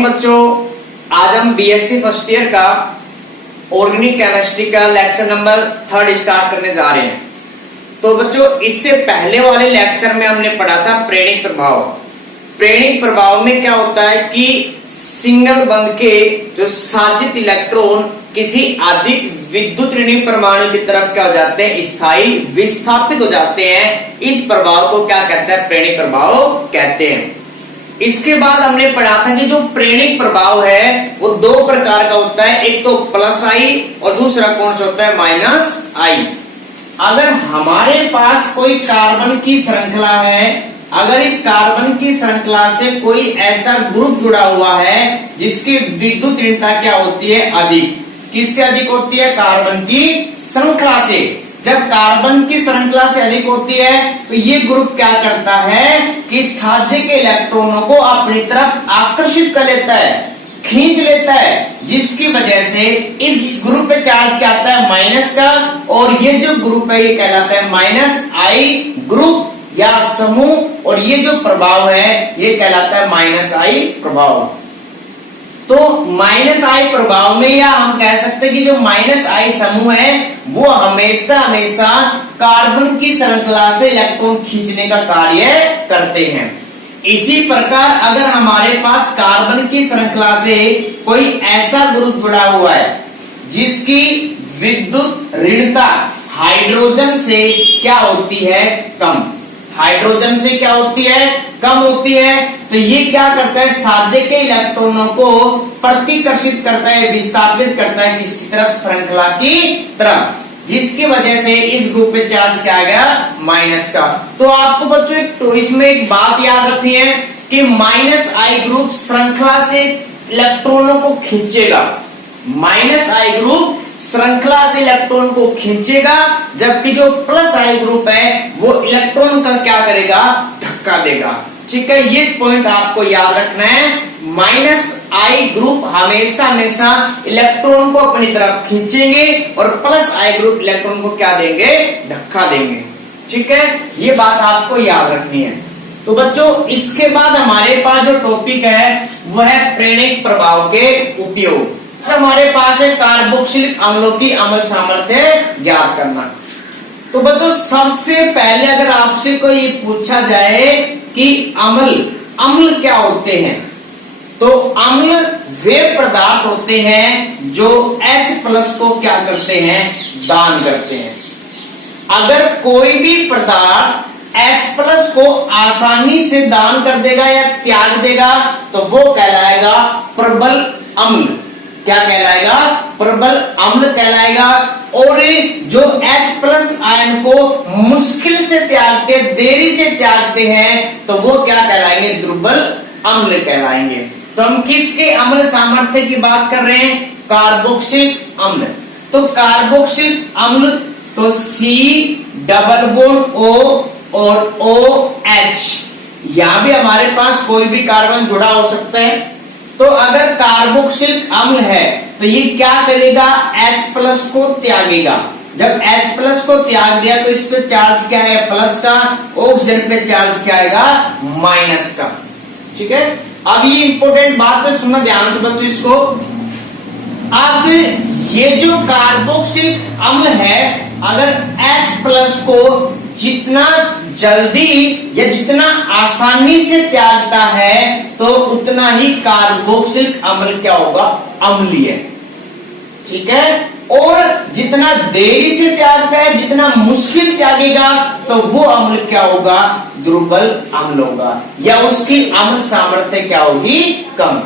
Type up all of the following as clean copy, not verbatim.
Morning बच्चों, आज हम बीएससी फर्स्ट ईयर का ऑर्गेनिक केमिस्ट्री का लेक्चर नंबर 3 स्टार्ट करने जा रहे हैं। तो बच्चों, इससे पहले वाले लेक्चर में हमने पढ़ा था प्रेरणिक प्रभाव। प्रेरणिक प्रभाव में क्या होता है कि सिंगल बंध के जो साजित इलेक्ट्रॉन किसी अधिक विद्युत ऋणात्मक परमाणु की तरफ क्या हो जाते हैं, स्थायी विस्थापित हो जाते हैं। इस प्रभाव को क्या कहते हैं, प्रेरणिक प्रभाव कहते हैं। इसके बाद हमने पढ़ा था कि जो प्रेरणिक प्रभाव है वो दो प्रकार का होता है, एक तो प्लस आई और दूसरा कौन सा होता है, माइनस आई। अगर हमारे पास कोई कार्बन की श्रृंखला है, अगर इस कार्बन की श्रृंखला से कोई ऐसा ग्रुप जुड़ा हुआ है जिसकी विद्युत ऋणता क्या होती है, अधिक। किससे अधिक होती है, कार्बन की श्रृंखला से। जब कार्बन की श्रृंखला से अधिक होती है तो ये ग्रुप क्या करता है कि साझे के इलेक्ट्रॉनों को अपनी तरफ आकर्षित कर लेता है, खींच लेता है, जिसकी वजह से इस ग्रुप पे चार्ज क्या आता है, माइनस का। और ये जो ग्रुप है ये कहलाता है माइनस आई ग्रुप या समूह, और ये जो प्रभाव है ये कहलाता है माइनस आई प्रभाव। तो माइनस आई प्रभाव में या हम कह सकते हैं कि जो माइनस आई समूह है वो हमेशा हमेशा कार्बन की श्रृंखला से इलेक्ट्रॉन खींचने का कार्य करते हैं। इसी प्रकार अगर हमारे पास कार्बन की श्रृंखला से कोई ऐसा ग्रुप जुड़ा हुआ है जिसकी विद्युत ऋणता हाइड्रोजन से क्या होती है, कम, हाइड्रोजन से क्या होती है, कम होती है, तो ये क्या करता है, साझे के इलेक्ट्रॉनों को प्रतिकर्षित करता है, विस्थापित करता है किसकी तरफ, श्रृंखला की तरफ, जिसकी वजह से इस ग्रुप पे चार्ज क्या आ गया, माइनस का। तो आपको बच्चों इसमें एक बात याद रखनी है कि माइनस आई ग्रुप श्रृंखला से इलेक्ट्रॉनों को खींचेगा, माइनस आई ग्रुप श्रृंखला से इलेक्ट्रॉन को खींचेगा, जबकि जो प्लस आई ग्रुप है वो इलेक्ट्रॉन का क्या करेगा, धक्का देगा। ठीक है, ये पॉइंट आपको याद रखना है। माइनस आई ग्रुप हमेशा हमेशा इलेक्ट्रॉन को अपनी तरफ खींचेंगे और प्लस आई ग्रुप इलेक्ट्रॉन को क्या देंगे, धक्का देंगे। ठीक है, ये बात आपको याद रखनी है। तो बच्चों, इसके बाद हमारे पास जो टॉपिक है वह है प्रेरणिक प्रभाव के उपयोग। हमारे पास है कार्बोक्सिलिक अम्लों की अम्ल सामर्थ्य ज्ञात करना। तो बच्चों, सबसे पहले अगर आपसे कोई पूछा जाए कि अम्ल क्या होते हैं, तो अम्ल वे पदार्थ होते हैं जो H+ को क्या करते हैं, दान करते हैं। अगर कोई भी पदार्थ H+ को आसानी से दान कर देगा या त्याग देगा तो वो कहलाएगा प्रबल अम्ल। क्या कहलाएगा, प्रबल अम्ल कहलाएगा। और जो H+ आयन को मुश्किल से त्यागते, देरी से त्यागते हैं तो वो क्या कहलाएंगे, दुर्बल अम्ल कहलाएंगे। तो हम किसके अम्ल सामर्थ्य की बात कर रहे हैं, कार्बोक्सिलिक अम्ल। तो कार्बोक्सिलिक अम्ल तो C डबल बॉन्ड O और OH, यहां भी हमारे पास कोई भी कार्बन जुड़ा हो सकता है। तो अगर कार्बोक्सिलिक अम्ल है तो ये क्या करेगा, H+ को त्यागेगा। जब H+ को त्याग दिया तो इस पे चार्ज क्या है, प्लस का, ऑक्सीजन पे चार्ज क्या आएगा, माइनस का। ठीक है, अब ये इंपॉर्टेंट बात है, सुनना ध्यान से बच्चों इसको। अब ये जो कार्बोक्सिलिक अम्ल है, अगर H+ को जितना जल्दी या जितना आसानी से त्यागता है तो उतना ही कार्बोक्सिलिक अम्ल क्या होगा, अम्लीय। ठीक है, और जितना देरी से त्यागता है, जितना मुश्किल त्यागेगा तो वो अम्ल क्या होगा, दुर्बल अम्ल होगा, या उसकी अम्ल सामर्थ्य क्या होगी, कम।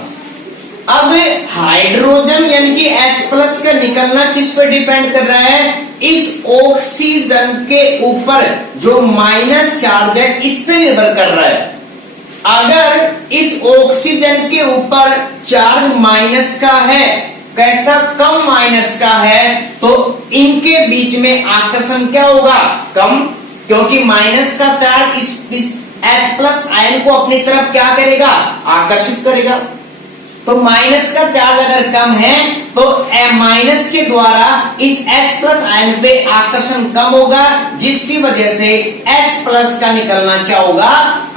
अब हाइड्रोजन यानी कि H+ का निकलना किस पे डिपेंड कर रहा है, इस ऑक्सीजन के ऊपर जो माइनस चार्ज है इस पे निर्भर कर रहा है। अगर इस ऑक्सीजन के ऊपर चार्ज माइनस का है, कैसा, कम माइनस का है, तो इनके बीच में आकर्षण क्या होगा, कम, क्योंकि माइनस का चार्ज इस H+ आयन को अपनी तरफ क्या करेगा, आकर्षित करेगा। तो माइनस का चार्ज अगर कम है तो माइनस के द्वारा इस H+ आयन पे आकर्षण कम होगा, जिसकी वजह से H+ का निकलना क्या होगा,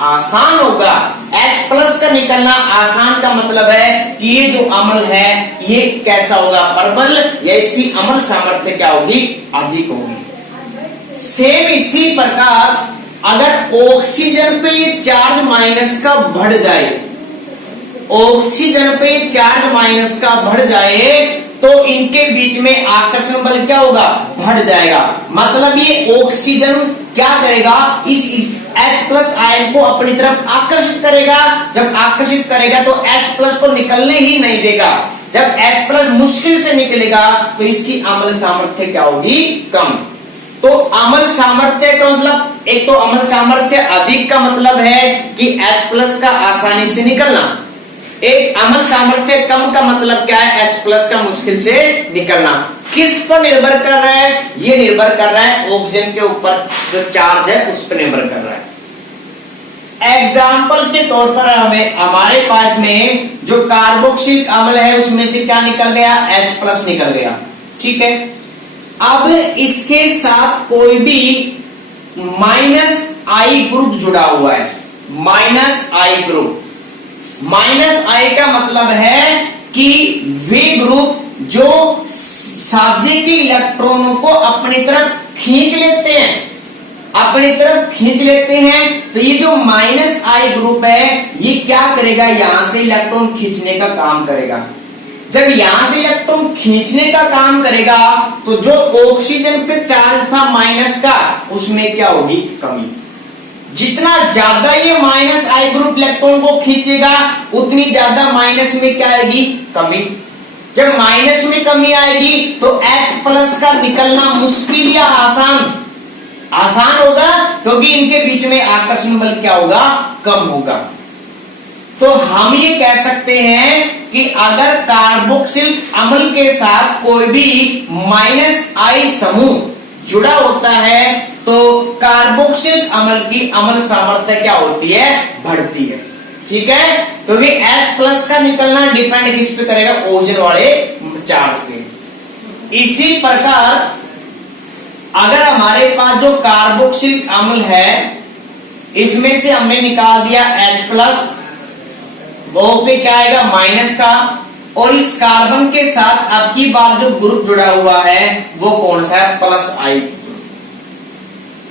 आसान होगा। H प्लस का निकलना आसान का मतलब है कि ये जो अम्ल है ये कैसा होगा, प्रबल, या इसकी अम्ल सामर्थ्य क्या होगी, अधिक होगी। सेम इसी प्रकार अगर ऑक्सीजन पे ये चार्ज माइनस का बढ़ जाए, ऑक्सीजन पे चार्ज माइनस का बढ़ जाए तो इनके बीच में आकर्षण बल क्या होगा, बढ़ जाएगा। मतलब ये ऑक्सीजन क्या करेगा, इस H प्लस आयन को अपनी तरफ आकर्षित करेगा। जब आकर्षित करेगा तो H प्लस को निकलने ही नहीं देगा। जब H प्लस मुश्किल से निकलेगा तो इसकी अम्ल सामर्थ्य क्या होगी, कम। तो अम्ल सामर्थ्य का मतलब, एक तो अम्ल सामर्थ्य अधिक का मतलब है कि H प्लस का आसानी से निकलना, एक अम्ल सामर्थ्य कम का मतलब क्या है, H प्लस का मुश्किल से निकलना। किस पर निर्भर कर रहा है, ये निर्भर कर रहा है ऑक्सीजन के ऊपर जो चार्ज है उस पर निर्भर कर रहा है। एग्जाम्पल के तौर पर हमें हमारे पास में जो कार्बोक्सिलिक अम्ल है उसमें से क्या निकल गया, H प्लस निकल गया, ठीक है। अब इसके साथ कोई भी माइनस आई ग्रुप जुड़ा हुआ है, माइनस आई ग्रुप, माइनस आई का मतलब है कि वे ग्रुप जो साजे के इलेक्ट्रॉनों को अपनी तरफ खींच लेते हैं, अपनी तरफ खींच लेते हैं। तो ये जो माइनस आई ग्रुप है ये क्या करेगा, यहां से इलेक्ट्रॉन खींचने का काम करेगा। जब यहां से इलेक्ट्रॉन खींचने का काम करेगा तो जो ऑक्सीजन पे चार्ज था माइनस का उसमें क्या होगी, कमी। जितना ज्यादा ये माइनस आई ग्रुप इलेक्ट्रॉन को खींचेगा उतनी ज्यादा माइनस में क्या आएगी, कमी। जब माइनस में कमी आएगी तो H प्लस का निकलना मुश्किल या आसान, आसान होगा क्योंकि इनके बीच में आकर्षण बल क्या होगा, कम होगा। तो हम ये कह सकते हैं कि अगर कार्बोक्सिलिक अम्ल के साथ कोई भी माइनस आई समूह जुड़ा होता है तो कार्बोक्सिलिक अम्ल की अम्ल सामर्थ्य क्या होती है, बढ़ती है, ठीक है। क्योंकि H प्लस का निकलना डिपेंड किस पे करेगा, ऑक्सीजन वाले चार्ज पे। इसी प्रकार अगर हमारे पास जो कार्बोक्सिलिक अम्ल है इसमें से हमने निकाल दिया H प्लस, वो पे क्या आएगा, माइनस का, और इस कार्बन के साथ अब की बार जो ग्रुप जुड़ा हुआ है वो कौन सा है, प्लस आई।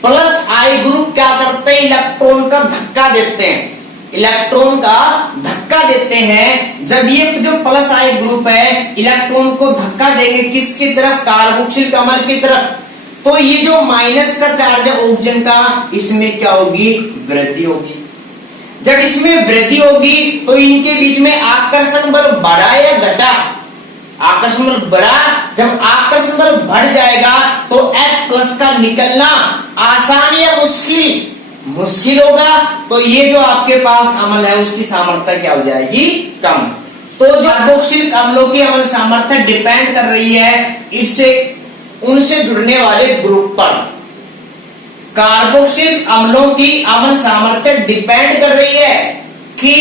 प्लस आई ग्रुप क्या करते हैं, इलेक्ट्रॉन का धक्का देते हैं, इलेक्ट्रॉन का धक्का देते हैं। जब ये जो प्लस आई ग्रुप है इलेक्ट्रॉन को धक्का देंगे किसकी तरफ, कार्बोक्सिलिक अम्ल की तरफ, तो ये जो माइनस का चार्ज है ऑक्सीजन का इसमें क्या होगी, वृद्धि होगी। जब इसमें वृद्धि होगी तो इनके बीच में आकर्षण बल बढ़ा या घटा, आकर्षण बल बढ़ा। जब आकर्षण बल बढ़ जाएगा तो H प्लस का निकलना आसान या मुश्किल, मुश्किल होगा। तो ये जो आपके पास अम्ल है उसकी सामर्थ्य क्या हो जाएगी, कम। तो जो कार्बोक्सिलिक अम्लों की अम्ल सामर्थ्य डिपेंड कर रही है इससे उनसे जुड़ने वाले ग्रुप पर। कार्बोक्सिलिक अम्लों की अम्ल सामर्थ्य डिपेंड कर रही है कि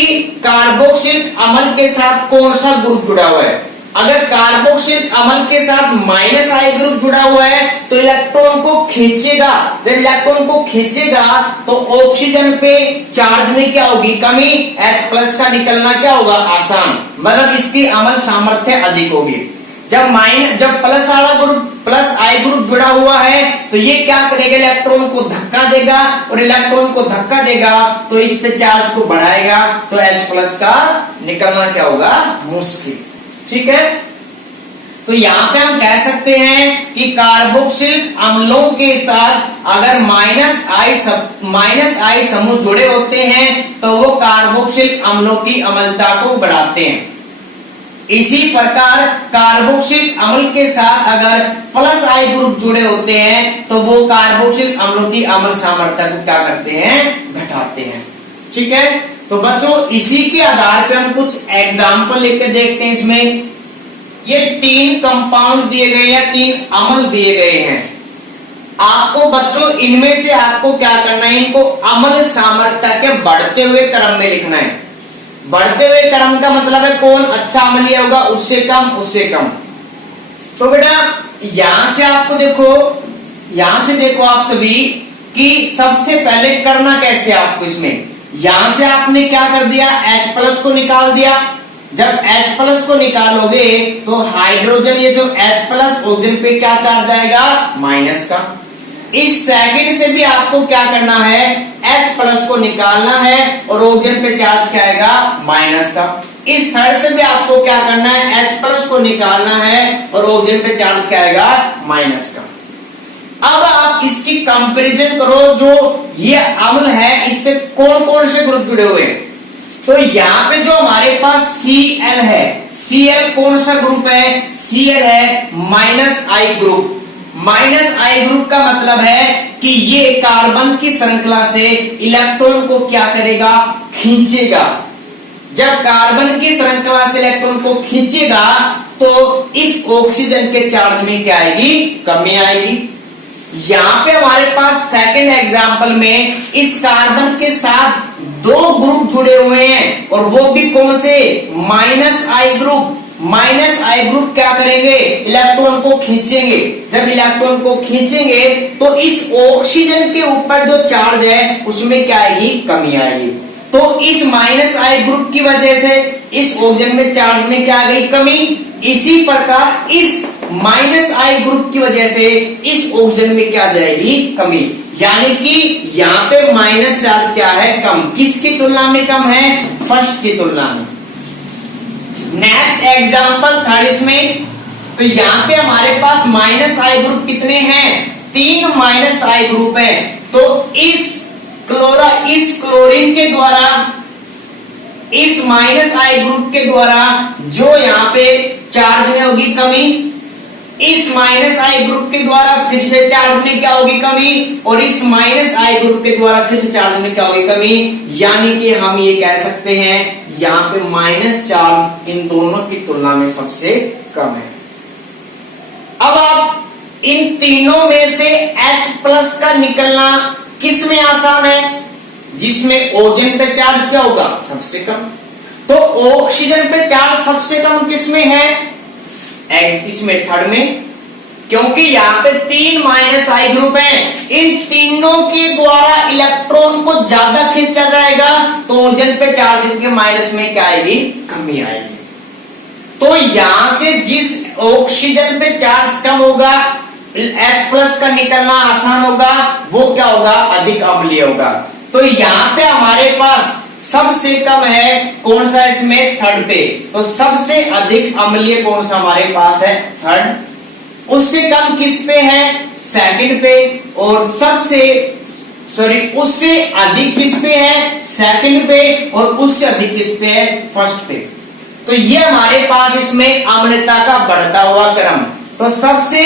कार्बोक्सिलिक अम्ल के साथ कौन सा ग्रुप जुड़ा हुआ है। अगर कार्बोक्सिलिक अम्ल के साथ माइनस आई ग्रुप जुड़ा हुआ है तो इलेक्ट्रॉन को खींचेगा। जब इलेक्ट्रॉन को खींचेगा तो ऑक्सीजन पे चार्ज में क्या होगी, कमी। H प्लस का निकलना क्या होगा, आसान, मतलब इसकी अम्ल सामर्थ्य अधिक होगी। जब प्लस वाला ग्रुप, प्लस आई ग्रुप जुड़ा हुआ है तो ये क्या करेगा, इलेक्ट्रॉन को धक्का देगा, और इलेक्ट्रॉन को धक्का देगा तो इस पे चार्ज को बढ़ाएगा, तो H प्लस का निकलना क्या होगा, मुश्किल, ठीक है। तो यहाँ पे हम कह सकते हैं कि कार्बोक्सिलिक अम्लों के साथ अगर माइनस आई समूह जुड़े होते हैं तो वो कार्बोक्सिलिक अम्लों की अम्लता को बढ़ाते हैं। इसी प्रकार कार्बोक्सिलिक अम्ल के साथ अगर प्लस आई ग्रुप जुड़े होते हैं तो वो कार्बोक्सिलिक अम्लों की अम्ल सामर्थ्य को क्या करते हैं, घटाते हैं, ठीक है। तो बच्चों इसी के आधार पे हम कुछ एग्जाम्पल लेके देखते हैं। इसमें ये 3 कंपाउंड दिए गए या 3 अम्ल दिए गए हैं। आपको बच्चों इनमें से आपको क्या करना है, इनको अम्ल सामर्थ्य के बढ़ते हुए क्रम में लिखना है। बढ़ते हुए क्रम का मतलब है कौन अच्छा अम्लीय होगा, उससे कम उससे कम। तो बेटा यहां से आपको देखो, यहां से देखो आप सभी कि सबसे पहले करना कैसे आपको, इसमें यहां से आपने क्या कर दिया, H प्लस को निकाल दिया। जब H प्लस को निकालोगे तो हाइड्रोजन, ये जो H प्लस ऑक्सीजन पे क्या चार्ज आएगा, माइनस का। इस सेकंड से भी आपको क्या करना है, H प्लस को निकालना है और ऑक्सीजन पे चार्ज क्या आएगा, माइनस का। इस थर्ड से भी आपको क्या करना है, H प्लस को निकालना है और ऑक्सीजन पे चार्ज क्या आएगा, माइनस का। अब आप इसकी कंपैरिजन करो, जो ये अम्ल है इससे कौन कौन से ग्रुप जुड़े हुए हैं। तो यहाँ पे जो हमारे पास Cl है, Cl कौन सा ग्रुप है, Cl है -I ग्रुप। -I ग्रुप का मतलब है कि ये कार्बन की श्रृंखला से इलेक्ट्रॉन को क्या करेगा, खींचेगा। जब कार्बन की श्रृंखला से इलेक्ट्रॉन को खींचेगा तो इस ऑक्सीजन के चार्ज में क्या आएगी, कमी आएगी। यहां पे हमारे पास सेकंड एग्जांपल में इस कार्बन के साथ दो ग्रुप जुड़े हुए हैं और वो भी कौन से, -I ग्रुप। -I ग्रुप क्या करेंगे, इलेक्ट्रॉन को खींचेंगे। जब इलेक्ट्रॉन को खींचेंगे तो इस ऑक्सीजन के ऊपर जो चार्ज है उसमें क्या आएगी, कमी आएगी। तो इस -I ग्रुप की वजह से इस ऑक्सीजन में चार्ज में क्या आ गई, कमी। इसी प्रकार इस -I ग्रुप की वजह से इस ऑक्सीजन में क्या जाएगी, कमी। यानी कि यहाँ पे माइनस चार्ज क्या है, कम। किसकी तुलना में कम है, फर्स्ट की तुलना में। नेक्स्ट एग्जांपल थर्ड इसमें, तो यहाँ पे हमारे पास -I ग्रुप कितने हैं, 3 -I ग्रुप है। तो इस क्लोरीन के द्वारा, इस -I ग्रुप के द्वारा जो यहाँ पे चार्ज में होगी कमी, इस -I ग्रुप के द्वारा फिर से चार्ज में क्या होगी, कमी। और इस -I ग्रुप के द्वारा फिर से चार्ज में क्या होगी, कमी। यानी कि हम ये कह सकते हैं यहाँ पे माइनस चार्ज इन दोनों की तुलना में सबसे कम है। अब आप इन तीनों में से H प्लस का निकलना किस में आसान है, जिसमें ऑक्सीजन पे चार्ज क्या होगा, सबसे कम। तो ऑक्सीजन पे चार्ज सबसे कम किस में है, इसमें थर्ड में, क्योंकि यहाँ पे 3 -I ग्रुप हैं। इन तीनों के द्वारा इलेक्ट्रॉन को ज्यादा खींचा जाएगा तो ऑक्सीजन पे चार्ज इनके माइनस में क्या आएगी, कमी आएगी। तो यहां से जिस ऑक्सीजन पे चार्ज कम होगा, H प्लस का निकलना आसान होगा, वो क्या होगा, अधिक अम्लीय होगा। तो यहाँ पे हमारे पास सबसे कम है कौन सा, इसमें थर्ड पे। तो सबसे अधिक अम्लीय कौन सा हमारे पास है, थर्ड। उससे कम किस पे है, सेकंड पे। और उससे अधिक किस पे है, सेकंड पे। और उससे अधिक किस पे है, फर्स्ट पे। तो ये हमारे पास इसमें अम्लता का बढ़ता हुआ क्रम। तो सबसे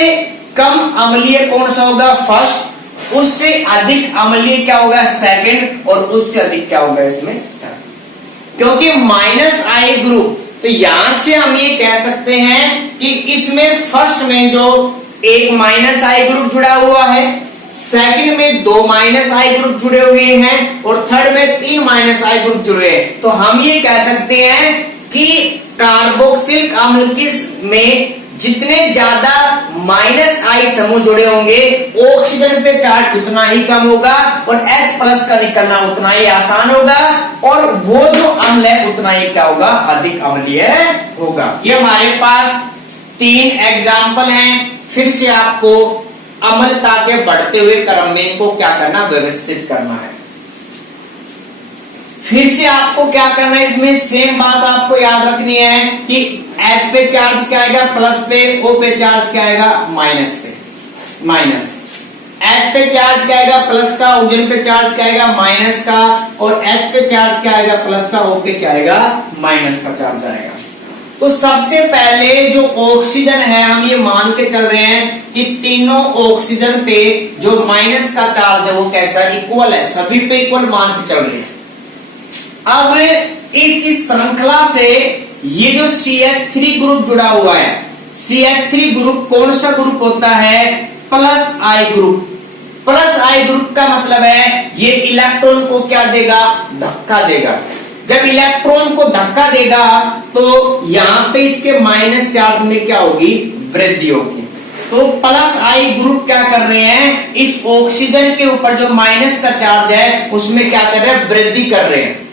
कम अम्लीय कौन सा होगा, फर्स्ट। उससे अधिक अम्लीय क्या होगा, सेकंड। और उससे अधिक क्या होगा इसमें, थर्ड। क्योंकि -I ग्रुप, तो यहां से हम ये कह सकते हैं कि इसमें फर्स्ट में जो एक -I ग्रुप जुड़ा हुआ है, सेकंड में 2 -I ग्रुप जुड़े हुए हैं और थर्ड में 3 -I ग्रुप जुड़े हैं। तो हम ये कह सकते हैं कि कार्बोक्सिलिक अम्ल में जितने ज्यादा -I समूह जुड़े होंगे, ऑक्सीजन पे चार्ज उतना ही कम होगा और H प्लस का निकलना उतना ही आसान होगा। और वो जो अम्ल है उतना ही क्या होगा, अधिक अम्लीय होगा। ये हमारे पास 3 एग्जाम्पल हैं। फिर से आपको अम्लता के बढ़ते हुए क्रम में इनको क्या करना, व्यवस्थित करना है। फिर से आपको क्या करना है, इसमें सेम बात आपको याद रखनी है कि H पे चार्ज क्या आएगा, प्लस पे। O पे चार्ज क्या आएगा, माइनस पे, माइनस। H पे चार्ज क्या आएगा, प्लस का। ऑक्सीजन पे चार्ज क्या आएगा, माइनस का। और H पे चार्ज क्या आएगा, प्लस का। O पे क्या आएगा, माइनस का चार्ज आएगा। तो सबसे पहले जो ऑक्सीजन है, हम ये मान के चल रहे हैं कि तीनों ऑक्सीजन पे जो माइनस का चार्ज है वो कैसा, इक्वल है। सभी पे इक्वल मान के चल रहे हैं। अब इस श्रृंखला से ये जो CH3 ग्रुप जुड़ा हुआ है, CH3 ग्रुप कौन सा ग्रुप होता है, +I ग्रुप। +I ग्रुप का मतलब है ये इलेक्ट्रॉन को क्या देगा, धक्का देगा। जब इलेक्ट्रॉन को धक्का देगा तो यहां पे इसके माइनस चार्ज में क्या होगी, वृद्धि होगी। तो प्लस आई ग्रुप क्या कर रहे हैं, इस ऑक्सीजन के ऊपर जो माइनस का चार्ज है उसमें क्या कर रहे हैं, वृद्धि कर रहे हैं।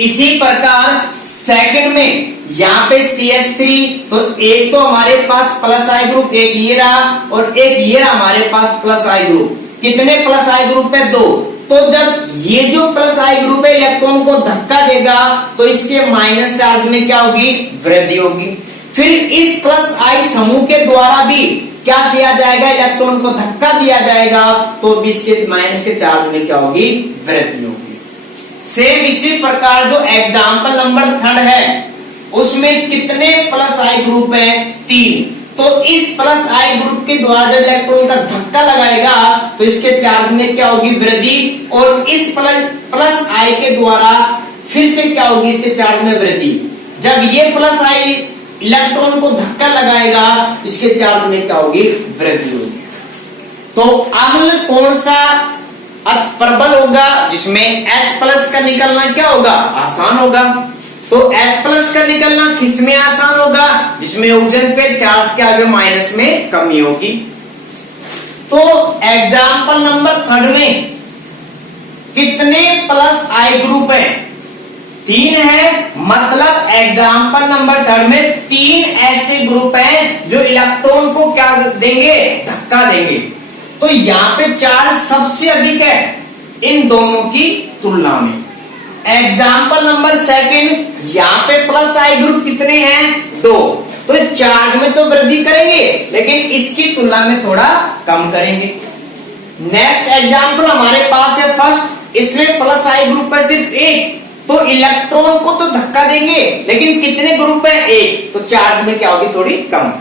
इसी प्रकार सेकंड में यहाँ पे CH3, तो एक तो हमारे पास प्लस आई ग्रुप, एक ये रहा और एक ये रहा हमारे पास प्लस आई ग्रुप। कितने प्लस आई ग्रुप है, 2। तो जब ये जो प्लस आई ग्रुप है इलेक्ट्रॉन को धक्का देगा तो इसके माइनस चार्ज में क्या होगी, वृद्धि होगी। फिर इस प्लस आई समूह के द्वारा भी क्या दिया जाएगा, इलेक्ट्रॉन को धक्का दिया जाएगा, तो भी इसके माइनस के चार्ज में क्या होगी, वृद्धि होगी। सेम इसी प्रकार जो एग्जाम्पल नंबर 3 है उसमें कितने प्लस आई ग्रुप है, 3। तो इस प्लस आई ग्रुप के द्वारा जब इलेक्ट्रॉन का धक्का लगाएगा तो इसके चार्ज में क्या होगी, वृद्धि, और इस प्लस आई के द्वारा फिर से क्या होगी, इसके चार्ज में वृद्धि। जब ये प्लस आई इलेक्ट्रॉन को धक्का लगाएगा इसके चार्ज में क्या होगी, वृद्धि होगी। तो अम्ल कौन सा प्रबल होगा, जिसमें H प्लस का निकलना क्या होगा, आसान होगा। तो H प्लस का निकलना किसमें आसान होगा, जिसमें ऑक्सीजन पे चार्ज के आगे माइनस में कमी होगी। तो एग्जाम्पल नंबर 3 में कितने प्लस आई ग्रुप है, 3 है। मतलब एग्जाम्पल नंबर 3 में 3 ऐसे ग्रुप हैं जो इलेक्ट्रॉन को क्या देंगे, धक्का देंगे। तो यहाँ पे चार्ज सबसे अधिक है इन दोनों की तुलना में। एग्जाम्पल नंबर 2, यहाँ पे प्लस आई ग्रुप कितने हैं, 2। तो चार्ज में तो वृद्धि करेंगे लेकिन इसकी तुलना में थोड़ा कम करेंगे। नेक्स्ट एग्जाम्पल हमारे पास है फर्स्ट, इसमें प्लस आई ग्रुप है सिर्फ 1, तो इलेक्ट्रॉन को तो धक्का देंगे लेकिन कितने ग्रुप है, 1, तो चार्ज में क्या होगी, थोड़ी कम।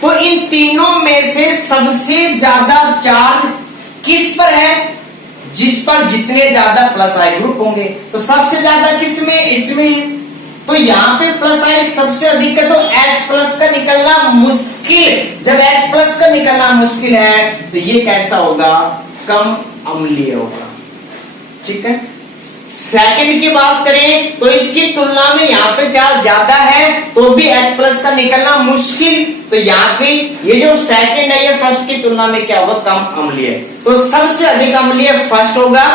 तो इन तीनों में से सबसे ज्यादा चार्ज किस पर है, जिस पर जितने ज्यादा प्लस आई ग्रुप होंगे। तो सबसे ज्यादा किसमें, इसमें। तो यहाँ पे प्लस आई सबसे अधिक है, तो H प्लस का निकलना मुश्किल। जब H प्लस का निकलना मुश्किल है तो ये कैसा होगा, कम अम्लीय होगा। ठीक है। सेकंड की बात करें तो इसकी तुलना में यहाँ पे चार्ज ज्यादा है तो भी H प्लस का निकलना मुश्किल। तो यहाँ पे ये जो सेकंड है ये फर्स्ट की तुलना में क्या होगा, कम अम्लीय। तो सबसे अधिक अम्लीय फर्स्ट होगा,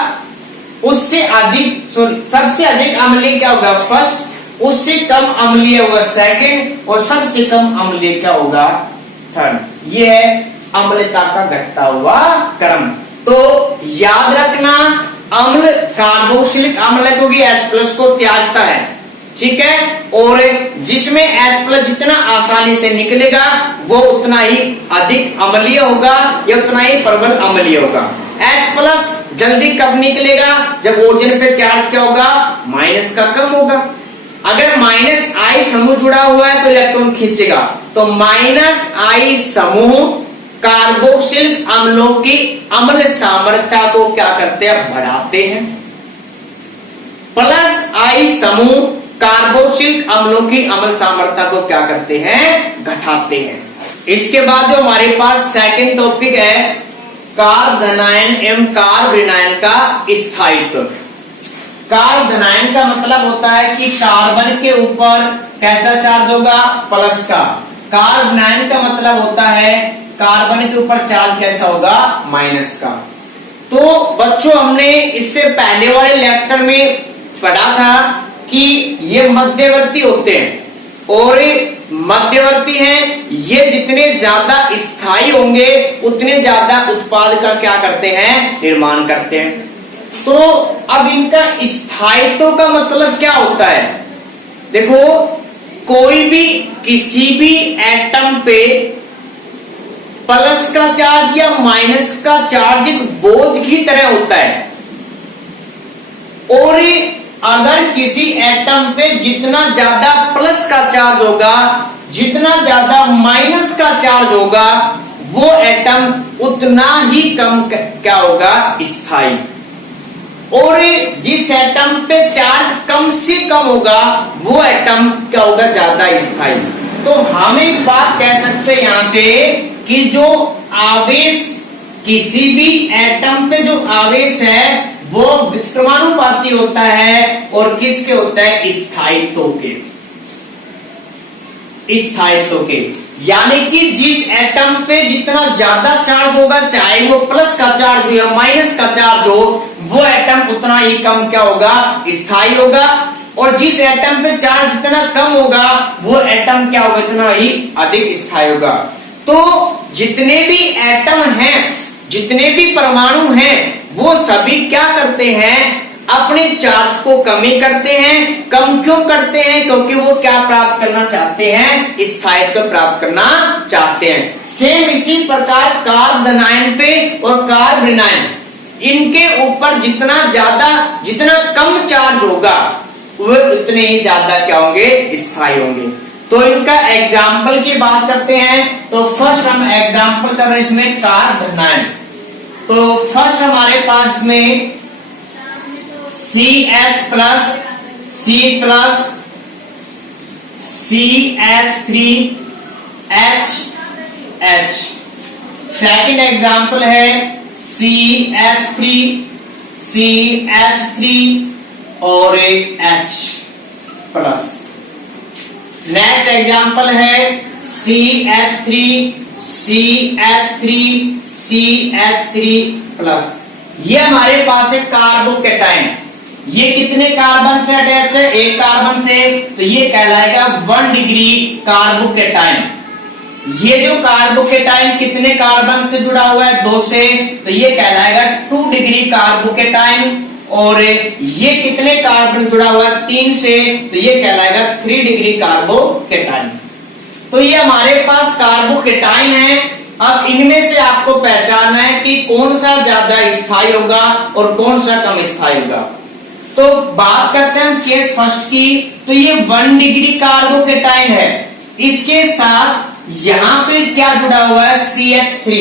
उससे अधिक सबसे अधिक अम्लीय क्या होगा, फर्स्ट, उससे कम अम्लीय होगा सेकंड, और सबसे कम अम्लीय क्या होगा, थर्ड। ये है अम्लता का घटता हुआ क्रम। तो याद रखना, अम्ल कार्बोक्सिलिक अम्ल क्योंकि H प्लस को त्यागता है, ठीक है, और जिसमें H प्लस जितना आसानी से निकलेगा वो उतना ही अधिक अम्लीय होगा या उतना ही प्रबल अम्लीय होगा। H प्लस जल्दी कब निकलेगा, जब ऑक्सीजन पे चार्ज क्या होगा, माइनस का कम होगा। अगर माइनस आई समूह जुड़ा हुआ है तो इलेक्ट्रॉन खींचेगा, तो माइनस आई समूह कार्बोक्सिलिक अम्लों की अम्ल सामर्थ्यता को क्या करते हैं, बढ़ाते हैं। प्लस आई समूह कार्बोक्सिलिक अम्लों की अम्ल सामर्थ्यता को क्या करते हैं, घटाते हैं। इसके बाद जो हमारे पास सेकंड टॉपिक है, कार्ब धनायन एवं कार्ब ऋणायन का स्थायित्व। कार्ब धनायन का मतलब होता है कि कार्बन के ऊपर कैसा चार्ज होगा, प्लस का। कार्ब ऋणायन का मतलब होता है कार्बन के ऊपर चार्ज कैसा होगा, माइनस का। तो बच्चों हमने इससे पहले वाले लेक्चर में पढ़ा था कि ये मध्यवर्ती होते हैं, और मध्यवर्ती हैं, ये जितने ज्यादा स्थायी होंगे उतने ज्यादा उत्पाद का क्या करते हैं, निर्माण करते हैं। तो अब इनका स्थायित्व का मतलब क्या होता है, देखो कोई भी किसी भी एटम पे प्लस का चार्ज या माइनस का चार्ज एक बोझ की तरह होता है, और अगर किसी एटम पे जितना ज्यादा प्लस का चार्ज होगा, जितना ज्यादा माइनस का चार्ज होगा, वो एटम उतना ही कम क्या होगा, स्थायी। और जिस एटम पे चार्ज कम से कम होगा वो एटम क्या होगा, ज्यादा स्थायी। तो हम एक बात कह सकते हैं यहां से कि जो आवेश किसी भी एटम पे जो आवेश है वो व्युत्क्रमानुपाती होता है, और किसके होता है, स्थायित्व के, स्थायित्व के। यानी कि जिस एटम पे जितना ज्यादा चार्ज होगा, चाहे वो प्लस का चार्ज हो या माइनस का चार्ज हो, वो एटम उतना ही कम क्या होगा, स्थायी होगा। और जिस एटम पे चार्ज जितना कम होगा, वो एटम क्या होगा, इतना ही अधिक स्थायी होगा। तो जितने भी एटम हैं, जितने भी परमाणु हैं, वो सभी क्या करते हैं, अपने चार्ज को कमी करते हैं। कम क्यों करते हैं, क्योंकि वो क्या प्राप्त करना चाहते हैं, स्थायित्व प्राप्त करना चाहते हैं। सेम इसी प्रकार कार्बोनाइन पे और कार्बोनाइन, इनके ऊपर जितना ज्यादा, जितना कम चार्ज होगा, वो उतने ही ज्यादा क्या होंगे, स्थायी होंगे। तो इनका एग्जाम्पल की बात करते हैं। तो फर्स्ट हम एग्जाम्पल कर रहे हैं इसमें कार्बोनाइन। तो फर्स्ट हमारे पास में CH plus C plus CH3H H। Second example है CH3 CH3 और एक H प्लस। नेक्स्ट एग्जाम्पल है CH3 CH3 CH3 प्लस। ये हमारे पास है कार्बोकेटाइन। ये कितने कार्बन से अटैच है, एक कार्बन से, तो ये कहलाएगा 1 डिग्री कार्बोकेटाइन। ये जो कार्बोकेटाइन कितने कार्बन से जुड़ा हुआ है, 2 से, तो ये कहलाएगा 2 डिग्री कार्बोकेटाइन। और ये कितने कार्बन जुड़ा हुआ है, 3 से, तो ये कहलाएगा 3 डिग्री कार्बोकेटाइन। तो ये हमारे पास कार्बोकेटाइन है। अब इनमें से आपको पहचानना है कि कौन सा ज्यादा स्थायी होगा और कौन सा कम स्थायी होगा। तो बात करते हैं केस फर्स्ट की। तो ये 1 डिग्री कार्बोकेटाइन है, इसके साथ यहां पे क्या जुड़ा हुआ है, CH3।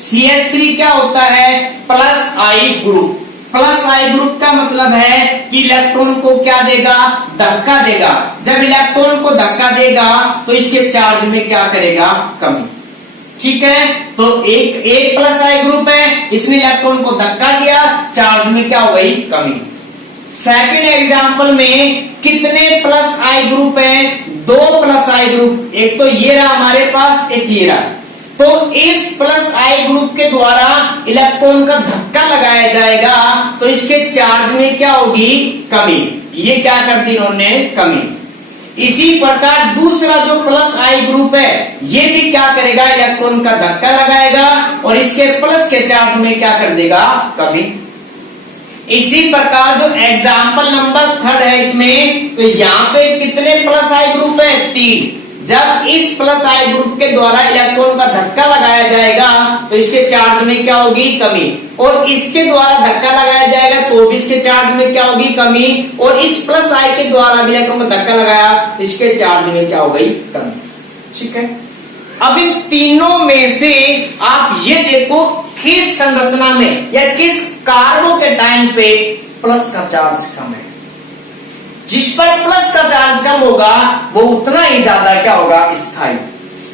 CH3 क्या होता है, प्लस आई ग्रुप। प्लस आई ग्रुप का मतलब है कि इलेक्ट्रॉन को क्या देगा, धक्का देगा। जब इलेक्ट्रॉन को धक्का देगा तो इसके चार्ज में क्या करेगा, कमी। ठीक है, तो एक प्लस आई ग्रुप है, इसने इलेक्ट्रॉन को धक्का दिया, चार्ज में क्या हो गई, कमी। सेकंड एग्जांपल में कितने प्लस आई ग्रुप हैं, 2 प्लस आई ग्रुप। एक तो ये रहा हमारे पास, एक ये रहा। तो इस प्लस आई ग्रुप के द्वारा इलेक्ट्रॉन का धक्का लगाया जाएगा, तो इसके चार्ज में क्या होगी, कमी। ये क्या कर दी इन्होंने, कमी। इसी प्रकार दूसरा जो प्लस आई ग्रुप है, ये भी क्या करेगा, इलेक्ट्रॉन का धक्का लगाएगा और इसके प्लस के चार्ज में क्या कर देगा, कमी। इसी प्रकार जो एग्जाम्पल नंबर 3 है इसमें, तो यहाँ पे कितने प्लस आई ग्रुप है, 3। जब इस प्लस आई ग्रुप के द्वारा इलेक्ट्रॉन का धक्का लगाया जाएगा तो इसके चार्ज में क्या होगी, कमी। और इसके द्वारा धक्का लगाया जाएगा तो भी इसके चार्ज में क्या होगी, कमी। और इस प्लस आई के द्वारा इलेक्ट्रॉन को धक्का लगाया, इसके चार्ज में क्या हो गई, कमी। ठीक है, अब इन तीनों में से आप ये देखो किस संरचना में या किस कार्बोकेटाइन पे प्लस का चार्ज कम है। जिस पर प्लस का चार्ज कम होगा वो उतना ही ज्यादा क्या होगा, स्थायी।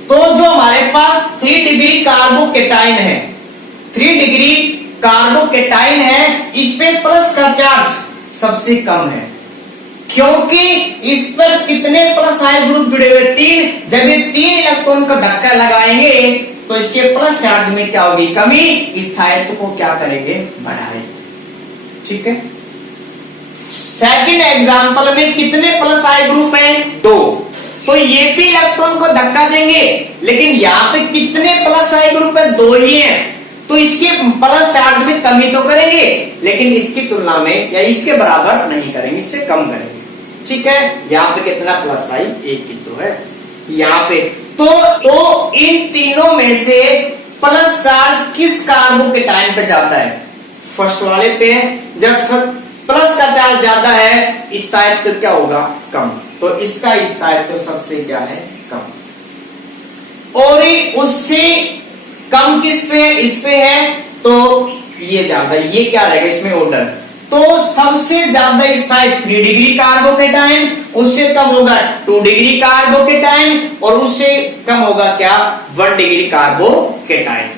तो जो हमारे पास 3 डिग्री कार्बोकेटाइन है, 3 डिग्री कार्बोकेटाइन है, इस पे प्लस का चार्ज सबसे कम है। क्योंकि इस पर कितने प्लस आई ग्रुप जुड़े हुए, 3। जब ये 3 इलेक्ट्रॉन का धक्का लगाएंगे तो इसके प्लस चार्ज में क्या होगी, कमी। स्थायित्व को क्या करेंगे, बढ़ाएंगे। ठीक है, सेकंड एग्जांपल में कितने प्लस आई ग्रुप हैं, 2। तो ये भी इलेक्ट्रॉन को धक्का देंगे, लेकिन यहाँ पे कितने प्लस आई ग्रुप है, 2 ही हैं। तो इसके प्लस चार्ज में कमी तो करेंगे, लेकिन इसकी तुलना में या इसके बराबर नहीं करेंगे, इससे कम करेंगे। ठीक है, यहाँ पे कितना प्लस आई, 1 ही तो है यहाँ पे। तो इन तीनों में से प्लस चार्ज किस कार्बोकेटाइन पे जाता है, फर्स्ट वाले पे। जब प्लस का चार्ज ज्यादा है, स्थायित्व क्या होगा, कम। तो इसका स्थायित्व सबसे क्या है, कम। और उससे कम किस पे है, इस पे है, तो ये ज्यादा। ये क्या रहेगा इसमें ऑर्डर, तो सबसे ज्यादा स्थायी 3 डिग्री कार्बोकेटाइन, उससे कम होगा 2 डिग्री कार्बोकेटाइन और उससे कम होगा क्या, 1 डिग्री कार्बोकेटाइन।